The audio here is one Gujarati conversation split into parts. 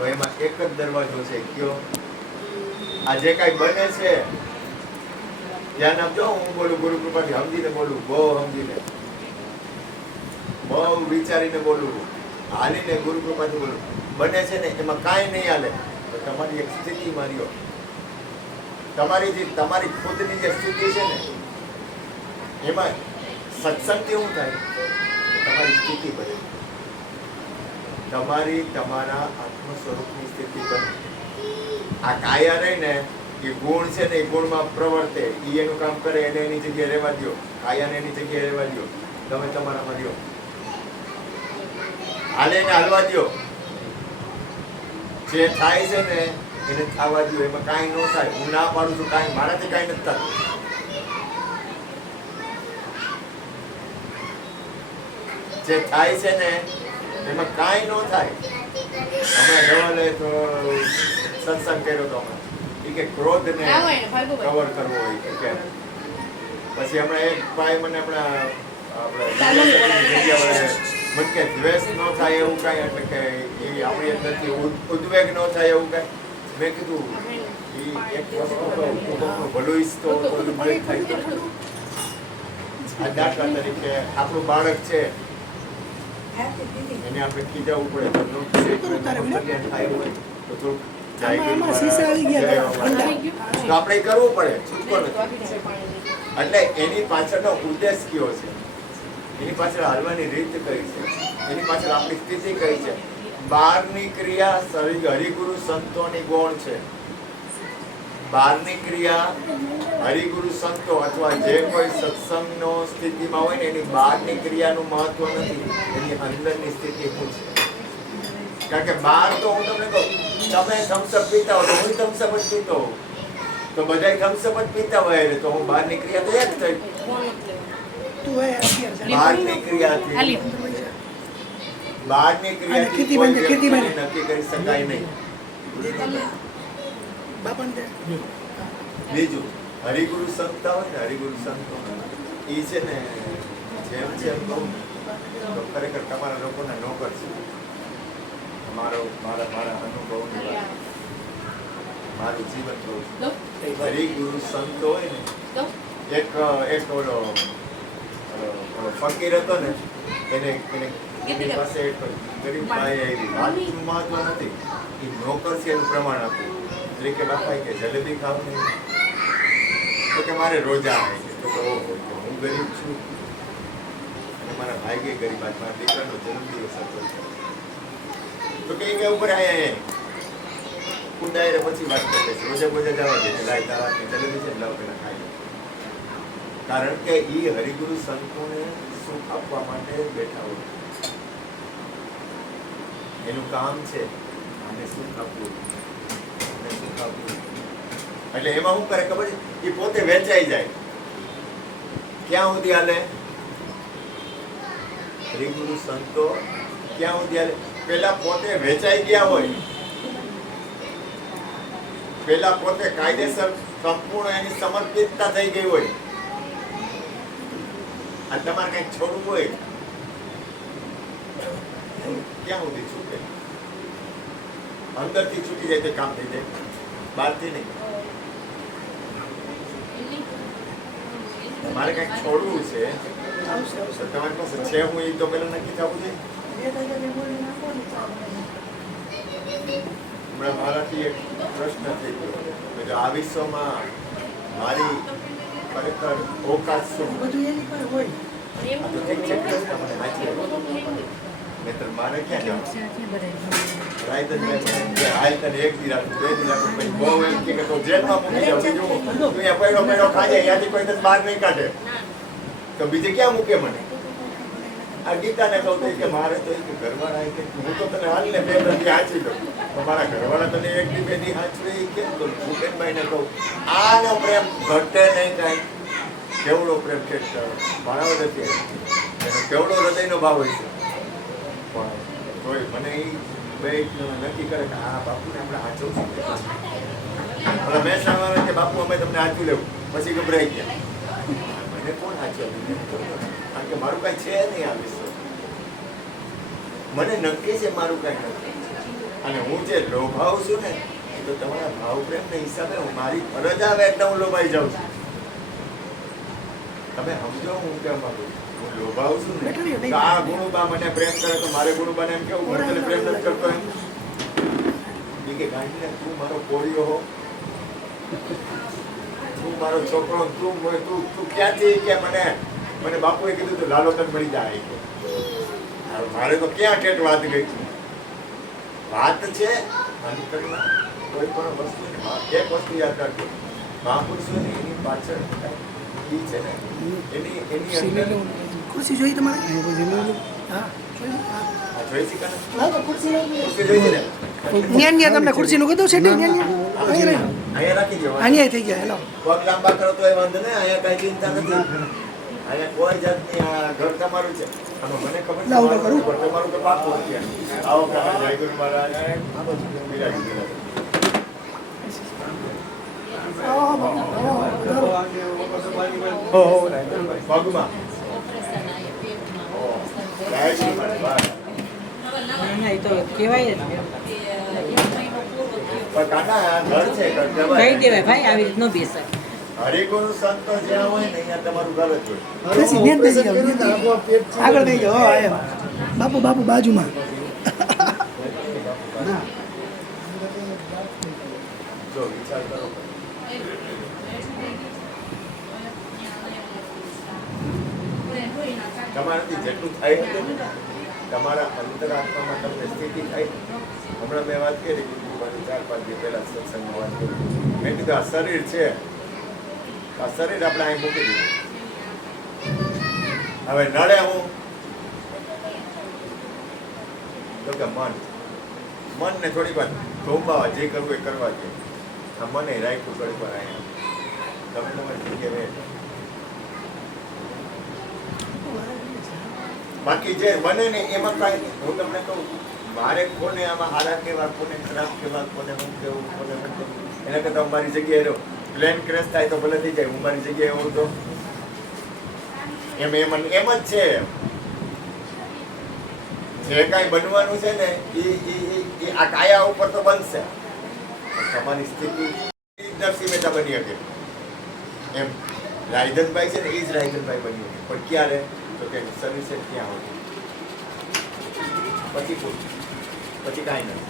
તો એમાં એક જ દરવાજો છે. કયો? આ જે કાંઈ બને છે, ધ્યાન આપજો. હું બોલું ગુરુ કૃપાથી સમજીને બોલું, બહુ સમજીને, બહુ વિચારીને બોલું, હાલીને ગુરુ કૃપાથી બોલું. બને છે ને એમાં કાંઈ નહીં હાલે તો તમારી એક સ્થિતિ માર્યો, તમારી ખુદની જે સ્થિતિ છે ને એમાં સત્સંગથી શું થાય? તમારી સ્થિતિ બને, તમારા આત્મ સ્વરૂપની સ્થિતિ બને. આ કાયા રહી ને એ ગુણ છે ને, એ ગુણમાં પ્રવર્તે, એ એનું કામ કરે, એને એની જગ્યાએ રહેવા દો, કાયાને એની જગ્યાએ રહેવા દો, તમે તમારામાં રહ્યો, હાલે ને હાલવા દો. જે થાય છે ને એને થવા દો, એમાં કાંઈ ન થાય. હું ના પાડું છું, કાંઈ મારાથી કાંઈ નથી થતું. જે થાય છે ને એમાં કાંઈ ન થાય. હમણાં જવાલે તો સત્સંગ કર્યો તો કે ક્રોધને કવર કરવો હોય કે પછી હમણાં એક ભાઈ મને મને કે દ્વેષ ન થાય એવું કાંઈ, એટલે કે એ આપણી અંદરથી ઉદ્વેગ ન થાય એવું કાંઈ. મેં કીધું એ એક વસ્તુ ભલું ઈચ્છતો થાય. આ દાખલા તરીકે આપણું બાળક છે એને આપણે ખીજાવવું પડે તો થાય હોય તો થોડુંક આપણે કરવું પડે, છૂટકો નથી. એટલે એની પાછળનો ઉદ્દેશ કયો છે, એની પાછળ હાલવાની રીત કઈ છે, એની પાછળ આપણી સ્થિતિ કઈ છે. બહારની ક્રિયા હરિગુરુ સંતોની ગૌણ છે. બહારની ક્રિયા હરિગુરુ સંતો અથવા જે કોઈ સત્સંગનો સ્થિતિમાં હોય ને એની બહારની ક્રિયાનું મહત્વ નથી, એની અંદરની સ્થિતિ શું છે. કારણ કે બહાર તો હું તમને કહું, તમે થમ્સઅપ પીતા હો તો હું થમ્સઅપ જ પીતો હોઉં, તો બધા થમ્સઅપ જ પીતા હોય તો હું બહારની ક્રિયા તો એક થઈ. બહારની ક્રિયાથી નક્કી કરી શકાય નહીં. બીજું હરિગુરુ સંત હોય ને, હરિગુરુ સંતો એ છે ને જેમ જેમ કહું તો ખરેખર તમારા લોકોના નોકર છે. મારા અનુભવની વાત, મારું જીવન કહું છું. હરિગુરુ સંતો હોય ને, એક ઓલો ફકીર હતો ને, એને એની પાસે એક ગરીબ ભાઈ આવી. વાતનું મહત્વ નથી, એ નોકર છે એનું પ્રમાણ આપ્યું. એટલે કે બાપા કે જલેબી ખાવ નહીં, તો કે મારે રોજા આવે છે. તો કે હું ગરીબ છું અને મારા ભાઈ કે ગરીબ, મારા દીકરાનો જન્મદિવસ હતો તો કે ઉપર આયા કુદાય પછી વાત કરે છે. રોજા બોજા જવા દે, લાય તારા જલેબી છે લાવ પેલા ખાઈ. કારણ કે એ હરિગુરુ સંતોને સુખ આપવા માટે બેઠા હોય, એનું કામ છે આને સુખ આપવું. એટલે એમાં શું કરે ખબર છે, એ પોતે વેચાઈ જાય. ક્યાં સુધી હાલે હરિગુરુ સંતો? ક્યાં સુધી હાલે? પેલા પોતે વેચાઈ ગયા હોય, પેલા પોતે કાયદેસર સંપૂર્ણ એની સમર્પિતતા થઈ ગઈ હોય, અને તમારે કઈક છોડવું હોય ક્યાં સુધી છૂટે? અંદરથી છૂટી જાય તો કામ થઈ જાય, બહારથી નહીં. તમારે કઈક છોડવું છે, તમારી પાસે છે હું એ તો પેલા નક્કી થવું જોઈએ. હમણાં મારાથી એક પ્રશ્ન થઈ ગયો કે આ વિશ્વમાં મારી ખરેખર ઓકાત શું? ઠીક છે, પ્રશ્ન મને વાંચી નહીતર મારે ક્યાં જવું? હાલ તને એક દી રાખું, બે દી રાખું, પછી બહુ એમ કે તો જેલમાં મૂકી જાવ. બીજું તું અહીંયા પડ્યો ખાજે, ત્યાંથી કોઈ તને બહાર નહીં કાઢે તો બીજે ક્યાં મૂકે મને? આ ગીતાને કહું કે મારે તો ઘરવાળા કે હું તો તને હાલ ને બે દી હાંચી દઉં, તો મારા ઘરવાળા તને એક દી બે દી હાંચવે કેમ કરું? ભૂપેનભાઈને કહું આનો પ્રેમ ઘટે નહીં કાંઈ. કેવડો પ્રેમ છે મારા નથી, એનો કેવડો હૃદયનો ભાવ હોય છે. પણ તોય મને એ બે નક્કી કરે કે આ બાપુને આપણે હાંચવું છું. એટલે મેં સાંભળ્યું કે બાપુ અમે તમને હાંચી લેવું, પછી ગભરાઈ ગયા. મને કોણ હાંચવું? કારણ કે મારું કાંઈ છે નહીં આ વિશ્વ. મને નક્કી છે મારું કાંઈ નથી. અને હું જે લોભાવું છું ને એ તો તમારા ભાવ પ્રેમના હિસાબે હું મારી ફરજ આવે એટલે હું લોભાઈ જાઉં છું. તમે સમજો હું કેમ માંગુ છું? હું લોભાવું છું ને તો આ ગુણુબા મને પ્રેમ કરે તો મારે ગુણુબાને એમ કેવું હું તને પ્રેમ નથી કરતો એમ કે ગાંધીને તું મારો કોળિયો હો, તું મારો છોકરો, તું ક્યાંથી કે મને બાપુએ કીધું તો લાલો તને મળી જાય કે મારે તો ક્યાં ઠેઠ વાત ગઈ વાત છે અંતરમાં કોઈ પણ વસ્તુ એક વસ્તુ યાદ રાખજો મહાપુરુષોની એની પાછળ ઈ છે ને એની અંદર ખુરશી જોઈ તમારે હા જોઈ શીખા ખુરશી જોઈ છે ને ન્યા તમને ખુરશીનું કીધું સેટિંગ અહીંયા રાખી દો અહીંયા થઈ ગયા હેલો પગ લાંબા કરો તો એ વાંધો નહીં અહીંયા કઈ ચિંતા નથી અહીંયા કોઈ જાતની આ ઘર તમારું છે આમાં મને ખબર છે તમારું તો પાકું હતું આવો કાકા જય ગુરુ મહારાજ બિરાજી પગમાં હરિગુરુ સંતો જ્યાં હોય ને અહીંયા તમારું ઘર જ હોય. આગળ થઈ જાઓ બાપુ બાપુ બાજુમાં જો વિચાર કરો તમારાથી જેટલું થાય હતું ને તમારા અંતરાત્મામાં તમને સ્થિતિ થાય. હમણાં મેં વાત કરી 4-5 દિવસ પહેલા સત્સંગમાં વાત કરી મેં કીધું આ શરીર છે આ શરીર આપણે અહીં મૂકી દીધું હવે નડે હું તો કે મનને થોડીક વાર થોભાવા જે કરવું એ કરવા દે આ મને રાખ્યું થોડીક વાર અહીંયા તમે તમારી જગ્યાએ બાકી જે બને ને એમાં કાંઈ હું તમને કહું મારે કોને આમાં હારા કેવા કોને ખરાબ કેવા કોને હું કેવું કોને હું કેવું એના કરતાં હું મારી જગ્યાએ રહું પ્લેન ક્રેશ થાય તો ભલે થઈ જાય હું મારી જગ્યાએ હોઉં તો એમ જ છે જે કાંઈ બનવાનું છે ને એ આ કાયા ઉપર તો બનશે તમારી સ્થિતિ નરસિંહ મહેતા બની શકે એમ રાયધનભાઈ છે ને એ જ રાયધનભાઈ બની શકે પણ ક્યારે તો કે સર્વિસ ક્યાં હોય પછી કાંઈ નથી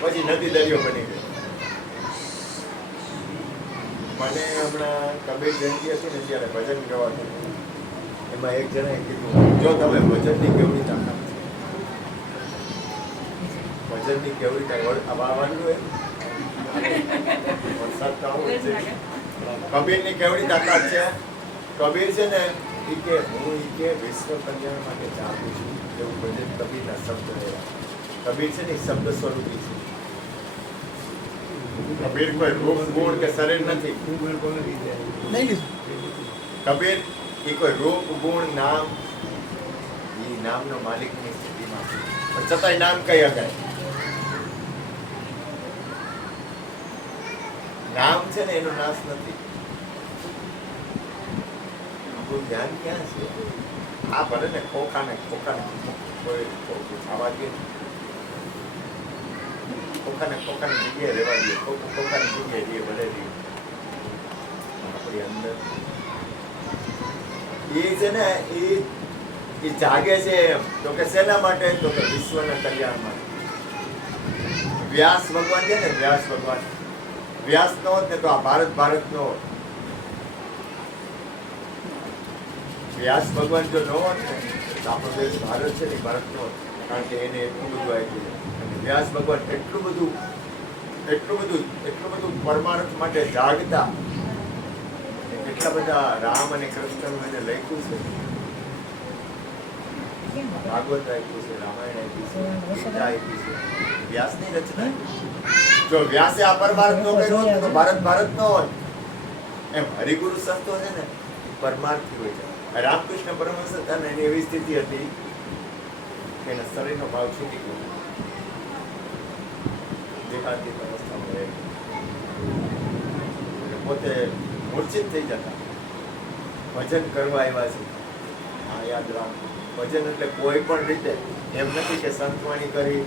પછી નદી દરિયો બની ગયો. મને હમણાં કબીર જયંતિ હતી ને ત્યારે ભજન ગાવાનું એમાં એક જણાએ કીધું જો તમે ભજનની કેવડી તાકાત છે ભજનની કેવડી તાકાત આવવાનું હોય વરસાદ તો આવું છે કબીરની કેવડી તાકાત છે. કબીર છે ને એ કે હું વિશ્વ કલ્યાણ માટે ચાહું છું એવું ભજન કબીરના શબ્દ રહ્યા. કબીર છે ને એ શબ્દ સ્વરૂપી છે. કબીર કોઈ રૂપ ગુણ કે શરીર નથી. કબીર એ કોઈ રૂપ ગુણ નામ એ નામનો માલિકની સ્થિતિમાં પણ છતાંય નામ કઈ હકાય. નામ છે ને એનો નાશ નથી. ધ્યાન ક્યાં છે આ ભલે ને ખોખાને કોઈ ખાવા દે ખોખાની જગ્યાએ રહેવા દે ખોખાની જગ્યાએ દે ભલે દે આપણી અંદર એ છે ને એ જાગે છે એમ તો કે શેના માટે તો કે વિશ્વના કલ્યાણ માટે. વ્યાસ ભગવાન છે ને વ્યાસ ભગવાન વ્યાસ ન હોત ને તો આ ભારત નો હોત. વ્યાસ ભગવાન જો ન હોત ને તો આપણો દેશ ભારત છે ને ભારત નો હોત કારણ કે એને એટલું બધું આપ્યું અને વ્યાસ ભગવાન એટલું બધું પરમાર્થ માટે જાગતા એટલા બધા રામ અને કૃષ્ણનું એને લખ્યું છે. ભાગવત આપ્યું છે, રામાયણ આપ્યું છે, ગીતા આપી છે. વ્યાસની રચના. જો વ્યાસે આ પરમાર્થ નો કર્યો હોત તો ભારત નો હોત. એમ હરિગુરુ સંતો છે ને પરમાર્થી હોય છે. રામકૃષ્ણ પરમહંસ હતા ને એની એવી સ્થિતિ હતી કે એના શરીરનો ભાવ છૂટી ગયો દેખાતી અવસ્થામાં રહી પોતે મૂર્છિત થઈ જતા. ભજન કરવા આવ્યા છે આ યાદ રાખો ભજન એટલે કોઈ પણ રીતે એમ નથી કે સંતવાણી કરી,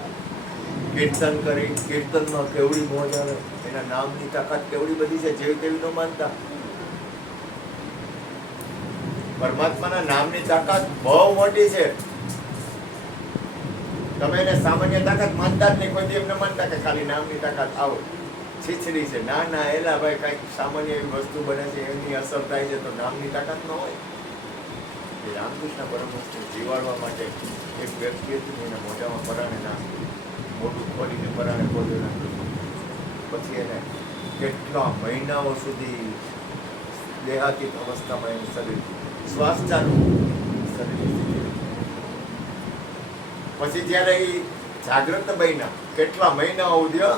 કીર્તન કરી, કીર્તનમાં કેવડી મોજ આવે, એના નામની તાકાત કેવડી બધી છે, જેવી તેવી ન માનતા. પરમાત્માના નામની તાકાત બહુ મોટી છે. તમે એને સામાન્ય તાકાત માનતા જ નહીં, કોઈ એમ ન માનતા કે ખાલી નામની તાકાત આવો છીછડી છે. ના ના, એલા ભાઈ, કઈક સામાન્ય એવી વસ્તુ બને છે, એમની અસર થાય છે, તો નામની તાકાત ન હોય. એ રામકૃષ્ણ પરમહંસને જીવાડવા માટે એક વ્યક્તિ હતું, એના મોઢામાં પરાણે નાખ્યું, મોઢું ખોલીને પરાણે ખોલ્યું નાખ્યું. પછી એને કેટલા મહિનાઓ સુધી દેહાતીત અવસ્થામાં એનું શરીર શ્વાસ ચાલુ શરીર. પછી જ્યારે એ જાગૃત બન્યા, કેટલા મહિનાઓ ઉદ્યો,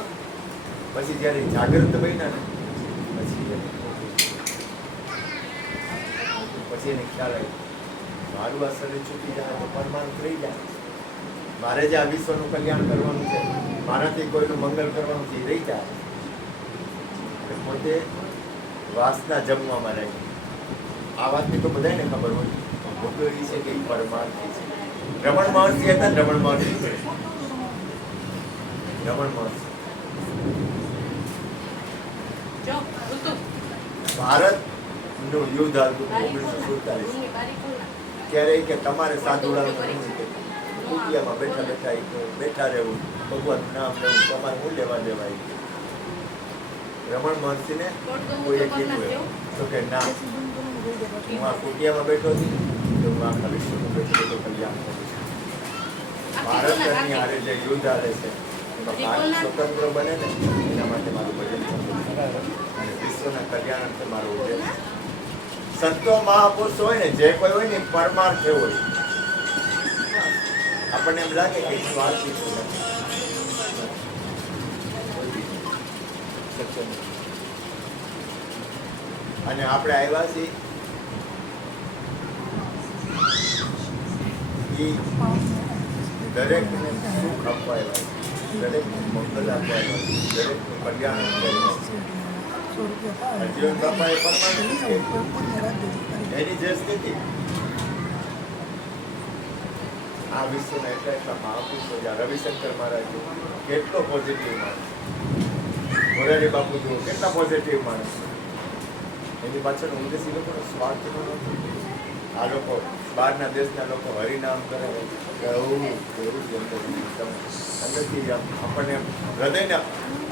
પછી જ્યારે જાગૃત બન્યા ને પછી એને ખ્યાલ આવ્યો, મારું આ શરીર છૂટી જાય તો પરમાણુ રહી જાય, મારે જે આ વિશ્વનું કલ્યાણ કરવાનું છે, મારાથી કોઈનું મંગલ કરવાનું છે, રહી જાય. પોતે વાસના જમવામાં રહી. આ વાતની તો બધાને ખબર હોય, મોટો એ છે કે પરમાર્થી છે. રમણ મહર્ષિ હતા ને, રમણ મહર્ષિ ભારત નું યુદ્ધ હતું 1947. ત્યારે કે તમારે સાધુડાનું કુટિયામાં બેઠા બેઠા બેઠા રહેવું, ભગવાનનું નામ લેવું, તમારે હું લેવા દેવાય. રમણ મહર્ષિને કોઈએ કીધું તો કે ના, હું આ કુટિયામાં બેઠો છું, તો હું આખા વિશ્વમાં બેઠો બેઠો કલ્યાણ કરું છું. ભારતની હારે જે યુદ્ધ હાલે છે, ભારત સ્વતંત્ર બને ને એના માટે મારું ભજન છે અને વિશ્વના કલ્યાણ અર્થે મારું ઉદ્દેશ. સંતો મહાપુરુષ હોય ને, જે કોઈ હોય ને, પરમાર્થ હોય. આપણને એમ લાગે કે સ્વાર્થી છે, અને આપણે આવ્યા છીએ દરેકને સુખ આપવા આવ્યા, દરેકને મંગલ આપવા આવ્યા, દરેકનું કલ્યાણ આપવા આવ્યા. જીવન બાપા એ પરમાણુ છે, એની જે સ્થિતિ આ વિશ્વના એટલા મહાપુરુષો, રવિશંકર મહારાજ કેટલો પોઝિટિવ માણસ, મોરારી બાપુ જુઓ કેટલા પોઝિટિવ માણસ. એની પાછળ ઉદ્દેશ એ લોકોનો સ્વાર્થ નો નથી. આ લોકો બહારના દેશના લોકો હરિનામ કરે, અંદરથી આપણને હૃદયને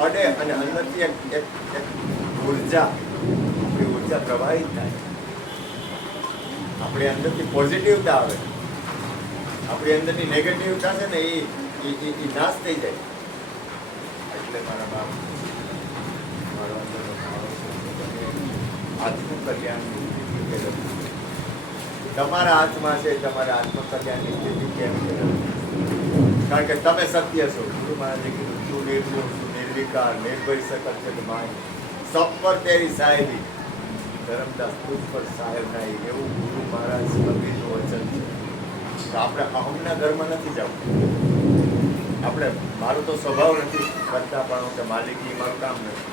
અડે અને અંદરથી એક ઉર્જા, આપણી ઉર્જા પ્રવાહિત થાય, આપણી અંદરથી પોઝિટિવતા આવે, આપણી અંદરની નેગેટિવતા છે ને એ નાશ થઈ જાય. એટલે મારા બાપ, મારો અંદરનો આત્મ કલ્યાણ તમારા હાથમાં છે. તમારા આત્મ કલ્યાણની સ્થિતિ કેમ છે? કારણ કે તમે સત્ય છો. ગુરુ મહારાજે કીધું, તું નિર્ગુણ, તું નિર્વિકાર, નિર્ભય સકલ છે માય, સબ પર તેરી સાહેબી, ધર્મદાસ તુજ પર સાહેબ નહીં, એવું ગુરુ મહારાજ કબીરનું વચન છે. તો આપણે અહમના ઘરમાં નથી જવું. આપણે, મારો તો સ્વભાવ નથી કરતા પણ કે માલિકી મારું કામ નથી,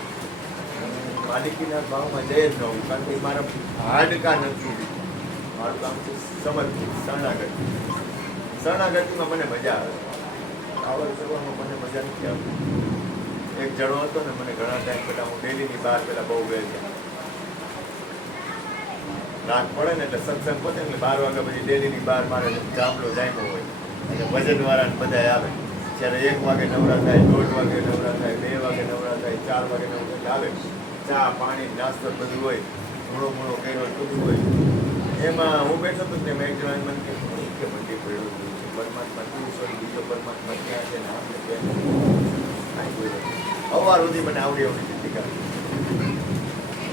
માલિકીના ભાવમાં જઈ જ ન હોવું, કારણ કે મારા હાડકા નથી. મારું કામ છે સમર્પિત, શરણાગતિ. શરણાગતિમાં મને મજા આવે, આવડ કરવામાં મને મજા નથી આવતી. એક જણો હતો ને, મને ઘણા ટાઈમ પહેલાં, હું ડેલીની બહાર પહેલાં બહુ ગયેલ છે, રાત પડે ને એટલે સત્સંગ પતે એટલે 12 વાગ્યા પછી ડેલીની બહાર મારે ગામડો જામ્યો હોય અને ભજનવાળા બધા આવે. જ્યારે 1 વાગે નવરા થાય, 1:30 વાગે નવરા થાય, 2 વાગે નવરા થાય, 4 વાગે નવરા થાય, આવે ચા પાણી નાસ્તો બધું હોય, મૂળો કર્યો બધું હોય. એમાં હું બેઠો હતો ને, મેં એક જણા મને કે મંડી પડ્યું છે, પરમાત્મા તું સોરી, બીજો પરમાત્મા ક્યાં છે ને આપણે ક્યાં અવાર સુધી મને આવડી એવડી ચિંતી કરી.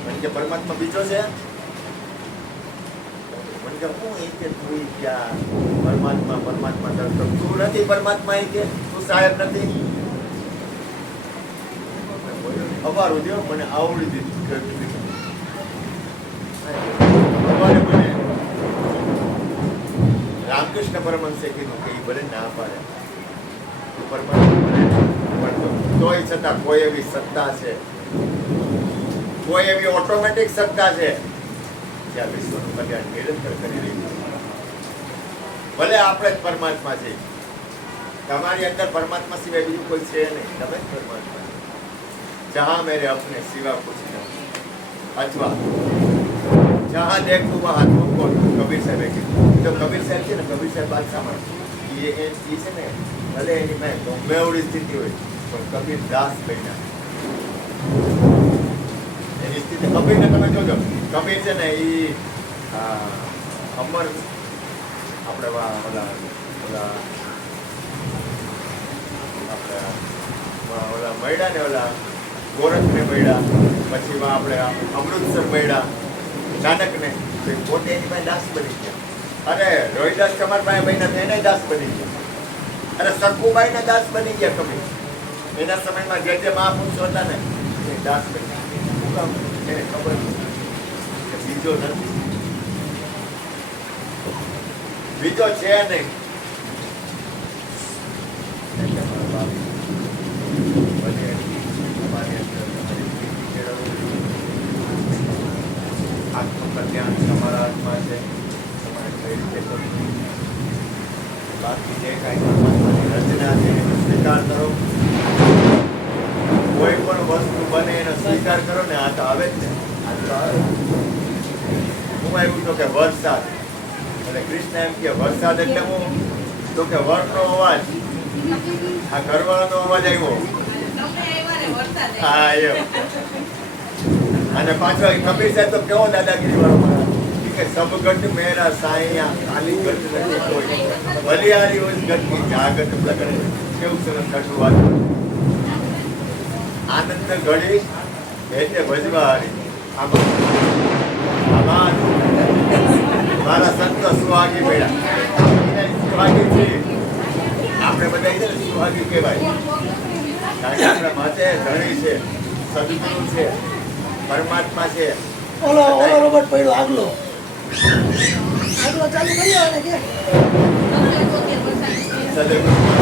મને કે પરમાત્મા બીજો છે? મને કે હું એ કે તું ક્યાં પરમાત્મા તરફ તું નથી પરમાત્મા, એ કે તું સાહેબ નથી. અવાર સુધી મને આવડી દીધી. રામકૃષ્ણ પરમહંસે કીધું કે એ ભલે ના પાડે, તોય છતાં કોઈ એવી સત્તા છે, કોઈ એવી ઓટોમેટિક સત્તા છે જ્યાં વિશ્વનું કલ્યાણ નિરંતર કરી રહી છે. ભલે આપણે જ પરમાત્મા છે. તમારી અંદર પરમાત્મા સિવાય બીજું કોઈ છે નહીં. તમે જ પરમાત્મા છો. જહાં મેરે અપને સિવા કુછ નહીં. અથવા જહાં દેખું વહાં તુમકો કબીર સાહેબે કીધું. તો કબીર સાહેબ છે ને, કબીર સાહેબ બાદશાહમાં એ છે ને, ભલે એની મેં ગમે એવડી સ્થિતિ હોય પણ કબીર દાસ બન્યા. એની સ્થિતિ કબીરને તમે જોજો. કબીર છે ને એ અમર આપણે ઓલા મળ્યા ને, ઓલા ગોરખને મળ્યા, પછી આપણે અમૃતસર મળ્યા નાનકને, પોતે એની પાસે દાસ બની ગયા. અરે રોહિદાસ ચમાર પાસે બન્યા એને દાસ બની ગયા. અરે સરખુબાઈ ના દાસ બની ગયા કબીર. એના સમયમાં જે મહાપુરુષો હતા ને એ દાસ બની ગયા. એને ખબર કે બીજો નથી, બીજો છે નહીં. આત્મકલ્યાણ તમારા હાથમાં છે. તમારે કઈ રીતે કરવું. બાકી જે કાંઈ પરમાત્માની રચના છે એનો સ્વીકાર કરો. કોઈ પણ વસ્તુ બને એનો સ્વીકાર કરો ને. આ તો આવે જ ને. આ તો આવે. હું આવ્યું તો કે વરસાદ, એટલે કૃષ્ણ એમ કે વરસાદ એટલે હું તો કે વરનો અવાજ, આ ઘરવાળાનો અવાજ આવ્યો. હા એમ. અને પાછો કબીર સાહેબ તો કેવો દાદાગીરી વાળો માણસ કે સબગટ મેરા સાયા ખાલી ગટ નથી કોઈ, બલિયારી ઉસ ગટ કી જાગટ લગન. કેવું સરસ કાઠું વાત. આનંદ ઘડી એટલે ભજવારી. આમાં મારા સંત સુહાગી મેળા સુહાગી છે. આપણે બધા છે ને સુહાગી કહેવાય. કારણ કે આપણા માથે ધણી છે, સદગુરુ છે, પરમાત્મા છે. ઓલો રોબોટ પડ્યો આગલો ચાલુ કર્યો ને કે સદગુરુ